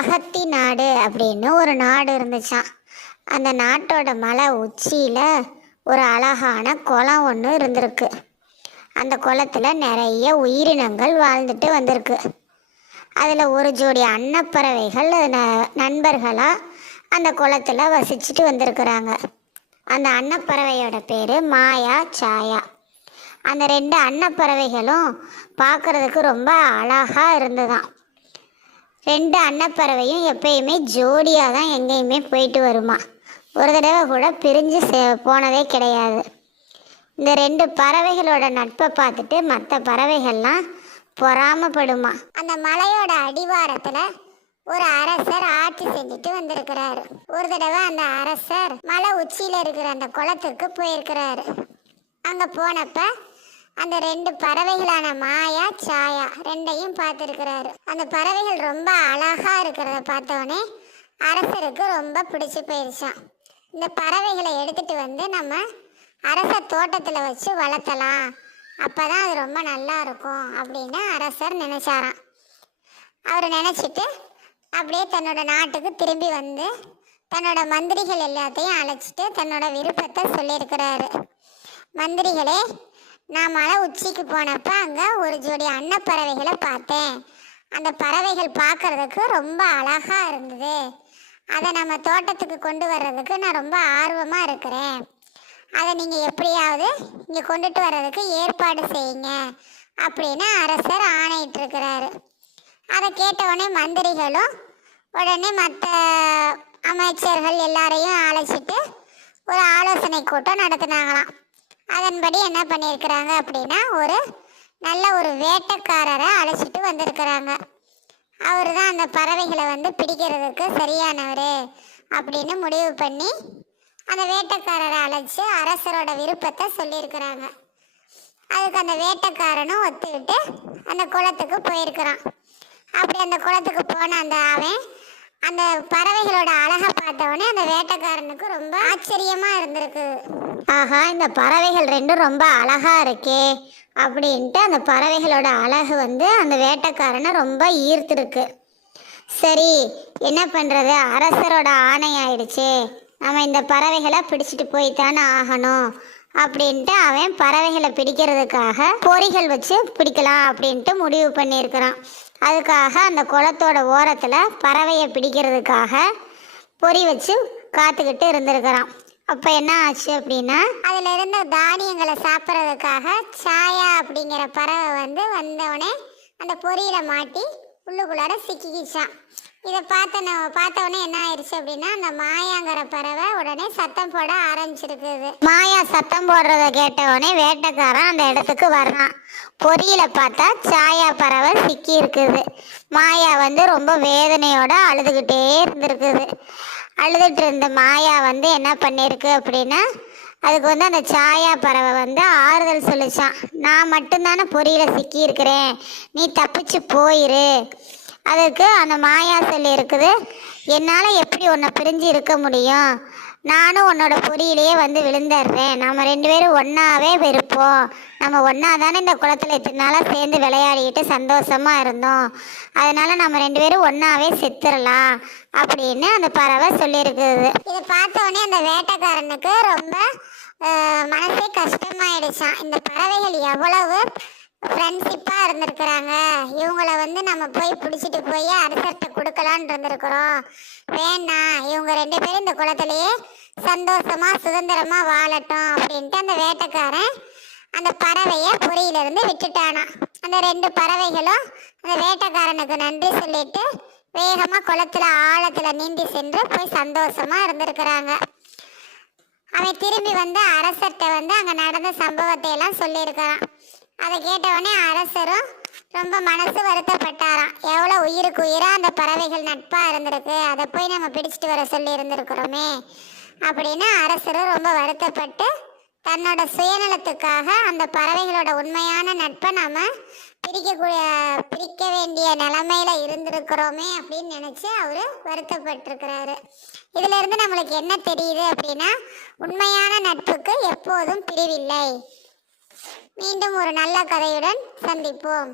அகத்தி நாடு அப்படின்னு ஒரு நாடு இருந்துச்சான். அந்த நாட்டோட மலை உச்சியில் ஒரு அழகான குளம் ஒன்று இருந்திருக்கு. அந்த குளத்தில் நிறைய உயிரினங்கள் வாழ்ந்துட்டு வந்திருக்கு. அதில் ஒரு ஜோடி அன்னப்பறவைகள் நண்பர்களாக அந்த குளத்தில் வசிச்சுட்டு வந்திருக்கிறாங்க. அந்த அன்னப்பறவையோட பேர் மாயா, சாயா. அந்த ரெண்டு அன்னப்பறவைகளும் பார்க்குறதுக்கு ரொம்ப அழகாக இருந்ததாம். ரெண்டு அன்னப்பறவையும் எப்பயுமே ஜோடியாக தான் எங்கேயுமே போயிட்டு வருமா. ஒரு தடவை கூட பிரிஞ்சு போனதே கிடையாது. இந்த ரெண்டு பறவைகளோட நட்பை பார்த்துட்டு மற்ற பறவைகள்லாம் பொறாமப்படுமா. அந்த மலையோட அடிவாரத்தில் ஒரு அரசர் ஆட்சி செஞ்சுட்டு வந்திருக்கிறாரு. ஒரு தடவை அந்த அரசர் மலை உச்சியில் இருக்கிற அந்த குளத்துக்கு போயிருக்கிறாரு. அங்கே போனப்ப அந்த ரெண்டு பறவைகளான மாயா, சாயா ரெண்டையும் பார்த்துருக்கிறாரு. அந்த பறவைகள் ரொம்ப அழகா இருக்கிறத பார்த்தோன்னே அரசருக்கு ரொம்ப பிடிச்சி போயிடுச்சான். இந்த பறவைகளை எடுத்துட்டு வந்து நம்ம அரச தோட்டத்தில் வச்சு வளர்த்தலாம், அப்போதான் அது ரொம்ப நல்லா இருக்கும் அப்படின்னு அரசர் நினைச்சாராம். அவர் நினச்சிட்டு அப்படியே தன்னோட நாட்டுக்கு திரும்பி வந்து தன்னோட மந்திரிகள் எல்லாத்தையும் அழைச்சிட்டு தன்னோட விருப்பத்தை சொல்லியிருக்கிறாரு. மந்திரிகளே, நான் மலை உச்சிக்கு போனப்போ அங்கே ஒரு ஜோடி அன்னப்பறவைகளை பார்த்தேன். அந்த பறவைகள் பார்க்குறதுக்கு ரொம்ப அழகாக இருந்தது. அதை நம்ம தோட்டத்துக்கு கொண்டு வர்றதுக்கு நான் ரொம்ப ஆர்வமாக இருக்கிறேன். அதை நீங்கள் எப்படியாவது இங்கே கொண்டுட்டு வர்றதுக்கு ஏற்பாடு செய்யுங்க அப்படின்னு அரசர் ஆணையிட்டிருக்கிறாரு. அதை கேட்டவுடனே மந்திரிகளும் உடனே மற்ற அமைச்சர்கள் எல்லாரையும் அழைச்சிட்டு ஒரு ஆலோசனை கூட்டம் நடத்தினாங்களாம். அதன்படி என்ன பண்ணியிருக்கிறாங்க அப்படின்னா ஒரு நல்ல ஒரு வேட்டைக்காரரை அழைச்சிட்டு வந்திருக்கிறாங்க. அவர் தான் அந்த பறவைகளை வந்து பிடிக்கிறதுக்கு சரியானவர் அப்படின்னு முடிவு பண்ணி அந்த வேட்டைக்காரரை அழைச்சி அரசரோட விருப்பத்தை சொல்லியிருக்கிறாங்க. அதுக்கு அந்த வேட்டைக்காரனும் ஒத்துக்கிட்டு அந்த குளத்துக்கு போயிருக்கிறான். அப்படி அந்த குளத்துக்கு போன அவன் அந்த பறவைகளோட அழகை பார்த்தவொடனே அந்த வேட்டைக்காரனுக்கு ரொம்ப ஆச்சரியமாக இருந்திருக்கு. ஆஹா, இந்த பறவைகள் ரெண்டும் ரொம்ப அழகா இருக்கே அப்படின்ட்டு அந்த பறவைகளோட அழகு வந்து அந்த வேட்டைக்காரனை ரொம்ப ஈர்த்திருக்கு. சரி, என்ன பண்ணுறது, அரசரோட ஆணை ஆயிடுச்சு, நம்ம இந்த பறவைகளை பிடிச்சிட்டு போய்த்தானே ஆகணும் அப்படின்ட்டு அவன் பறவைகளை பிடிக்கிறதுக்காக பொறிகள் வச்சு பிடிக்கலாம் அப்படின்ட்டு முடிவு பண்ணியிருக்கிறான். அதுக்காக அந்த குளத்தோட ஓரத்தில் பறவையை பிடிக்கிறதுக்காக பொறி வச்சு காத்துக்கிட்டு இருந்திருக்கிறான். அப்போ என்ன ஆச்சு அப்படின்னா, அதில் இருந்த தானியங்களை சாப்பிட்றதுக்காக சாயா அப்படிங்கிற பறவை வந்து வந்தவுடனே அந்த பொரியில் மாட்டி உள்ளுக்குள்ளார சிக்கிக்கிச்சான். இதை பார்த்தவொடனே என்ன ஆயிடுச்சு அப்படின்னா, அந்த மாயாங்கிற பறவை உடனே சத்தம் போட ஆரம்பிச்சிருக்குது. மாயா சத்தம் போடுறத கேட்டவுடனே வேட்டைக்காரன் அந்த இடத்துக்கு வர்றான். பொரியில பார்த்தா சாயா பறவை சிக்கி இருக்குது. மாயா வந்து ரொம்ப வேதனையோட அழுதுகிட்டே இருந்திருக்குது. அழுதுட்டு இருந்த மாயா வந்து என்ன பண்ணியிருக்கு அப்படின்னா, அதுக்கு வந்து அந்த சாயா பறவை வந்து ஆறுதல் சொல்லிச்சான். நான் மட்டும்தானே பொரியில் சிக்கியிருக்கிறேன், நீ தப்பிச்சு போயிரு. அதுக்கு அந்த மாயா சொல்லி இருக்குது, என்னால் எப்படி உன்னை பிரிஞ்சு இருக்க முடியும், நானும் உன்னோட பொரியிலேயே வந்து விழுந்துடுறேன், நம்ம ரெண்டு பேரும் ஒன்றாவே இருப்போம், நம்ம ஒன்றா தானே இந்த குளத்தில் இத்தனை நாளாக சேர்ந்து விளையாடிக்கிட்டு சந்தோஷமாக இருந்தோம், அதனால் நம்ம ரெண்டு பேரும் ஒன்றாவே செத்துடலாம் அப்படின்னு அந்த பறவை சொல்லியிருக்குது. இதை பார்த்தோன்னே அந்த வேட்டைக்காரனுக்கு ரொம்ப மனசே கஷ்டமாயிடுச்சான். இந்த பறவைகள் எவ்வளவு ஃப்ரெண்ட்ஷிப்பாக இருந்திருக்கிறாங்க, இவங்கள வந்து நம்ம போய் பிடிச்சிட்டு போய் அரசர்கிட்ட கொடுக்கலான் இருந்திருக்கிறோம், வேணாம், இவங்க ரெண்டு பேரும் இந்த குளத்துலேயே சந்தோஷமாக சுதந்திரமாக வாழட்டும் அப்படின்ட்டு அந்த வேட்டைக்காரன் அந்த பறவையை பொரியிலிருந்து விட்டுட்டானா. அந்த ரெண்டு பறவைகளும் அந்த வேட்டைக்காரனுக்கு நன்றி சொல்லிட்டு வேகமாக குளத்தில் ஆழத்தில் நீந்தி சென்று போய் சந்தோஷமாக இருந்திருக்கிறாங்க. அவன் திரும்பி வந்து அரசர்கிட்ட வந்து அங்கே நடந்த சம்பவத்தை எல்லாம் சொல்லியிருக்கிறான். அதை கேட்டவுடனே அரசரும் ரொம்ப மனசு வருத்தப்பட்டாராம். எவ்வளோ உயிருக்கு உயிராக அந்த பறவைகள் நட்பாக இருந்திருக்கு, அதை போய் நம்ம பிடிச்சிட்டு வர சொல்லி இருந்திருக்கிறோமே அப்படின்னு அரசரும் ரொம்ப வருத்தப்பட்டு தன்னோட சுயநலத்துக்காக அந்த பறவைகளோட உண்மையான நட்பை நம்ம பிரிக்க வேண்டிய நிலைமையில இருந்திருக்கிறோமே அப்படின்னு நினச்சி அவர் வருத்தப்பட்டிருக்கிறாரு. இதுல இருந்து நம்மளுக்கு என்ன தெரியுது அப்படின்னா, உண்மையான நட்புக்கு எப்போதும் பிரிவில்லை. மீண்டும் ஒரு நல்ல கதையுடன் சந்திப்போம்.